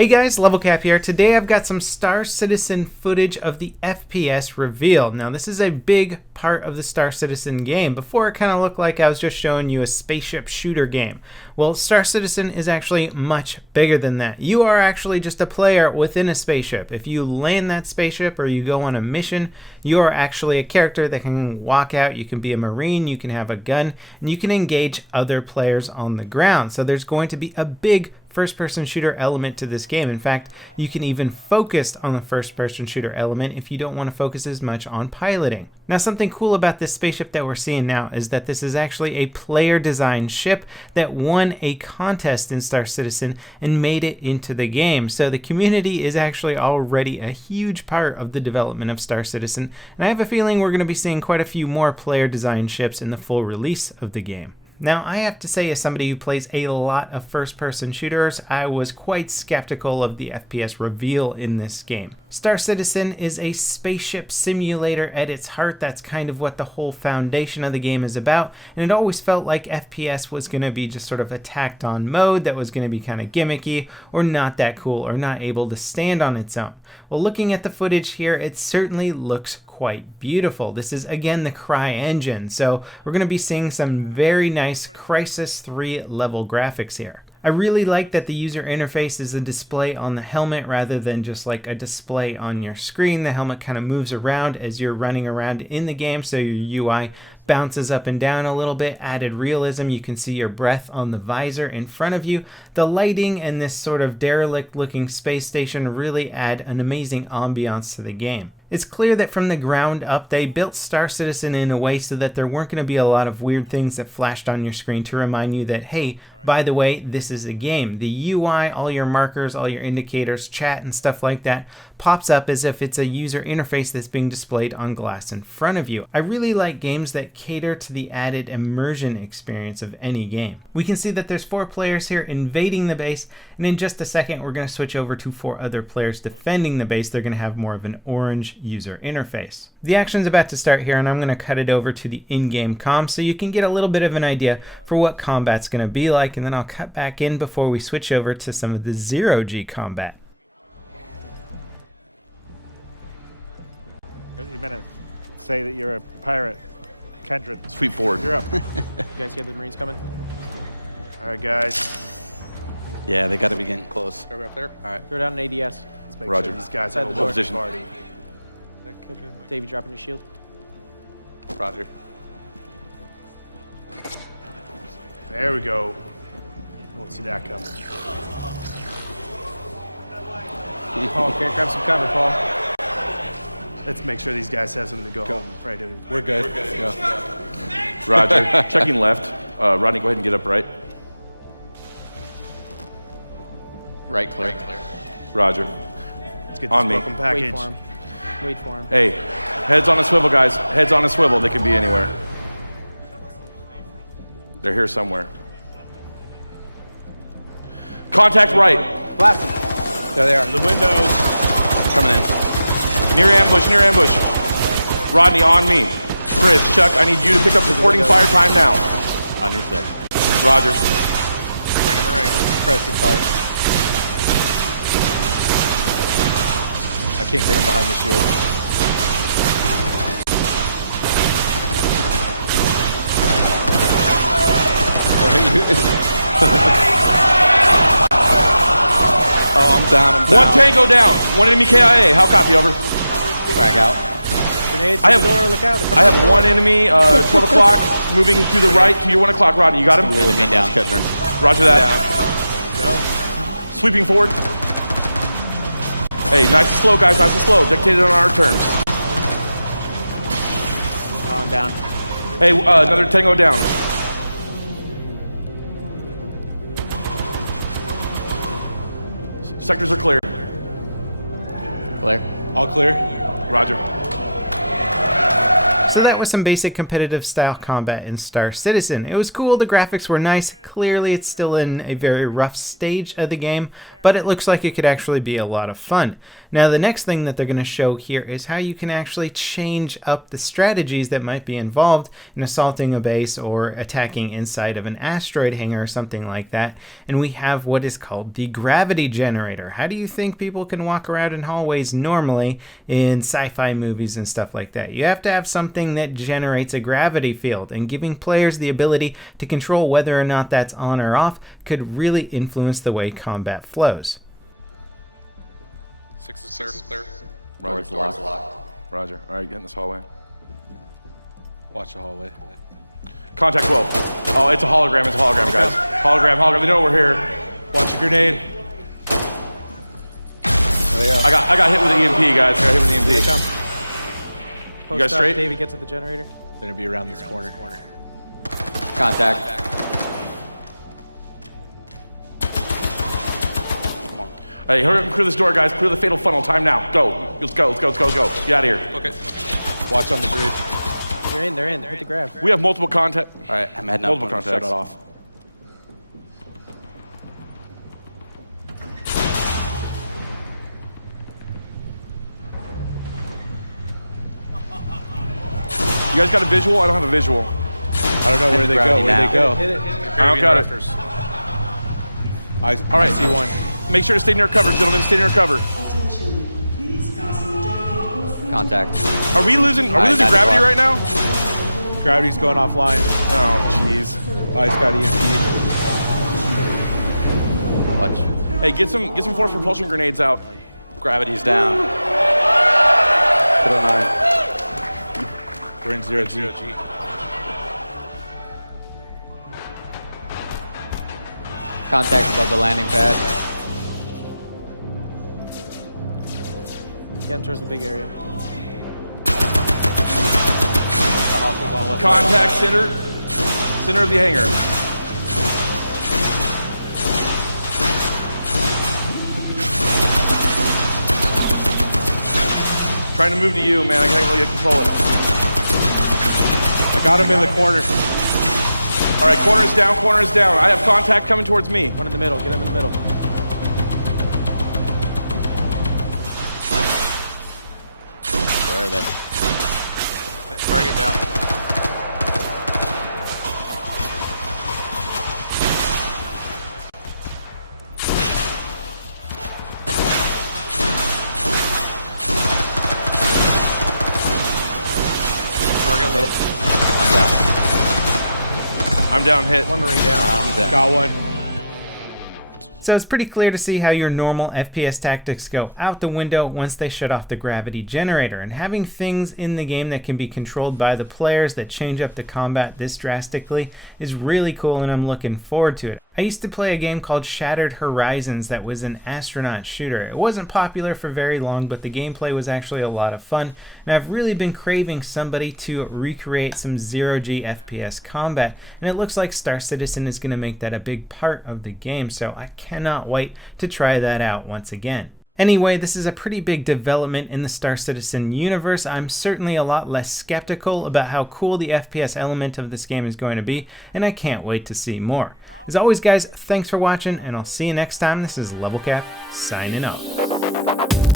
Hey guys, LevelCap here. Today I've got some Star Citizen footage of the FPS reveal. Now this is a big part of the Star Citizen game. Before it kind of looked like I was just showing you a spaceship shooter game. Well, Star Citizen is actually much bigger than that. You are actually just a player within a spaceship. If you land that spaceship or you go on a mission, you are actually a character that can walk out. You can be a Marine, you can have a gun, and you can engage other players on the ground. So there's going to be a big first-person shooter element to this game. In fact, you can even focus on the first-person shooter element if you don't want to focus as much on piloting. Now, something cool about this spaceship that we're seeing now is that this is actually a player-designed ship that won a contest in Star Citizen and made it into the game. So the community is actually already a huge part of the development of Star Citizen, and I have a feeling we're going to be seeing quite a few more player-designed ships in the full release of the game. Now, I have to say, as somebody who plays a lot of first-person shooters, I was quite skeptical of the FPS reveal in this game. Star Citizen is a spaceship simulator at its heart. That's kind of what the whole foundation of the game is about, and it always felt like FPS was going to be just sort of a tacked-on mode that was going to be kind of gimmicky or not that cool or not able to stand on its own. Well, looking at the footage here, it certainly looks quite beautiful. This is again the Cry engine, so we're going to be seeing some very nice Crysis 3 level graphics here. I really like that the user interface is a display on the helmet rather than just like a display on your screen. The helmet kind of moves around as you're running around in the game, so your UI bounces up and down a little bit. Added realism, you can see your breath on the visor in front of you. The lighting and this sort of derelict looking space station really add an amazing ambiance to the game. It's clear that from the ground up, they built Star Citizen in a way so that there weren't going to be a lot of weird things that flashed on your screen to remind you that, hey, by the way, this is a game. The UI, all your markers, all your indicators, chat and stuff like that pops up as if it's a user interface that's being displayed on glass in front of you. I really like games that cater to the added immersion experience of any game. We can see that there's 4 players here invading the base, and in just a second we're going to switch over to 4 other players defending the base. They're going to have more of an orange user interface. The action's about to start here, and I'm going to cut it over to the in-game comm so you can get a little bit of an idea for what combat's going to be like, and then I'll cut back in before we switch over to some of the zero-G combat. You meant to say that you're a pirate, Kendrick. Sweep forward. You're up. You guys hear the Marines coming? All right, guys. Yeah, they got to be getting close. Are we up there? All right. Throw down an ADS. Let's make Roger. sure these guys Outside have the a door. Position. party. Davey, dropping your shield. Roger. There we go. Won't see that coming. Paul, okay, grab some cover, Paul. Let's make sure these guys have something to go home and pray to. We're good. Roger. Checking left. Rodney, go ahead and get up right. Right clear. Roger. Let's get On this me. welcome Wait package. for him. Wait for him. Hey, heads on a swivel, guys. Heads on a swivel. They could be anywhere. They're here somewhere. Contact right. Blast him. There they are. The windows. Coming in. Near ambush, near ambush. Rodney, on me. Chris, Chuck, I need you to pick up supporting fire time now. On your 6. Roger. Bring in the ring. Pressing fire. I can't get him behind the shield. Oh, I'm down. I'm down. One tango down. One enemy KIA. How copy, over? Frag out. Grenades I to the have- door, look out. I have one enemy, 12 o'clock, moving to the right to your 1 o'clock. Rodney, you got him? Enemy down. Roger that. Sweeping forward. Hey, nice and slow, guys. Nice and slow. Dictated on our terms. Oh, I'm down. Hey, another tango down. Sectors are clear. Clear. All clear. Roger. So that was some basic competitive style combat in Star Citizen. It was cool, the graphics were nice. Clearly it's still in a very rough stage of the game, but it looks like it could actually be a lot of fun. Now the next thing that they're going to show here is how you can actually change up the strategies that might be involved in assaulting a base or attacking inside of an asteroid hangar or something like that. And we have what is called the gravity generator. How do you think people can walk around in hallways normally in sci-fi movies and stuff like that? You have to have something that generates a gravity field, and giving players the ability to control whether or not that's on or off could really influence the way combat flows. 6 is clear. Door's locked. Roger. All right, get in this hallway. Watch the hallway. Contact 12. Oh, it's a hologram. It's a hologram, guys. Hologram. They know we're here. Watch a grenade. There they are. I got hit with the EMP, guys. I got hit with the EMP. They come. You guys straight? David, get to the generator. They're gonna be around this corner. Contact. Hey, hurry up and clear this door, guys. Clear the fatal funnel. Time now. Go. Let's go. Get out of here. Okay. Watch on the bridge. They're in. Hit the grab. We have multiple contact. All right, I'm heading Multiple up. Shut contacts. it off. You guys got a visual? I don't have a visual. I don't know where they go. Hit it. I don't got it. I see one. Make sure to stay near cover, gentlemen. Stay near cover. Contact. Are we losing gravity right now? Gravity's going offline. Oh, jeez. Oh, he's got EMP. Watch. Hey, get some force propulsion grenades out. Gravity's down. Put on 9. We're in 0G. Contact above the landing pad. Get him towards the big area. Contact center of the hangar. Trying to move to you, man. I can't really control it. I got him in the corner. All right, corner is down. I have contact coming towards me. One in the middle. Get him in the middle. Where are they? Target down. Target low. I'm down. Hit. One Marine down. I'm down. Got one. So it's pretty clear to see how your normal FPS tactics go out the window once they shut off the gravity generator, and having things in the game that can be controlled by the players that change up the combat this drastically is really cool, and I'm looking forward to it. I used to play a game called Shattered Horizons that was an astronaut shooter. It wasn't popular for very long, but the gameplay was actually a lot of fun, and I've really been craving somebody to recreate some 0G FPS combat, and it looks like Star Citizen is going to make that a big part of the game, so I cannot wait to try that out once again. Anyway, this is a pretty big development in the Star Citizen universe. I'm certainly a lot less skeptical about how cool the FPS element of this game is going to be, and I can't wait to see more. As always, guys, thanks for watching, and I'll see you next time. This is LevelCap, signing off.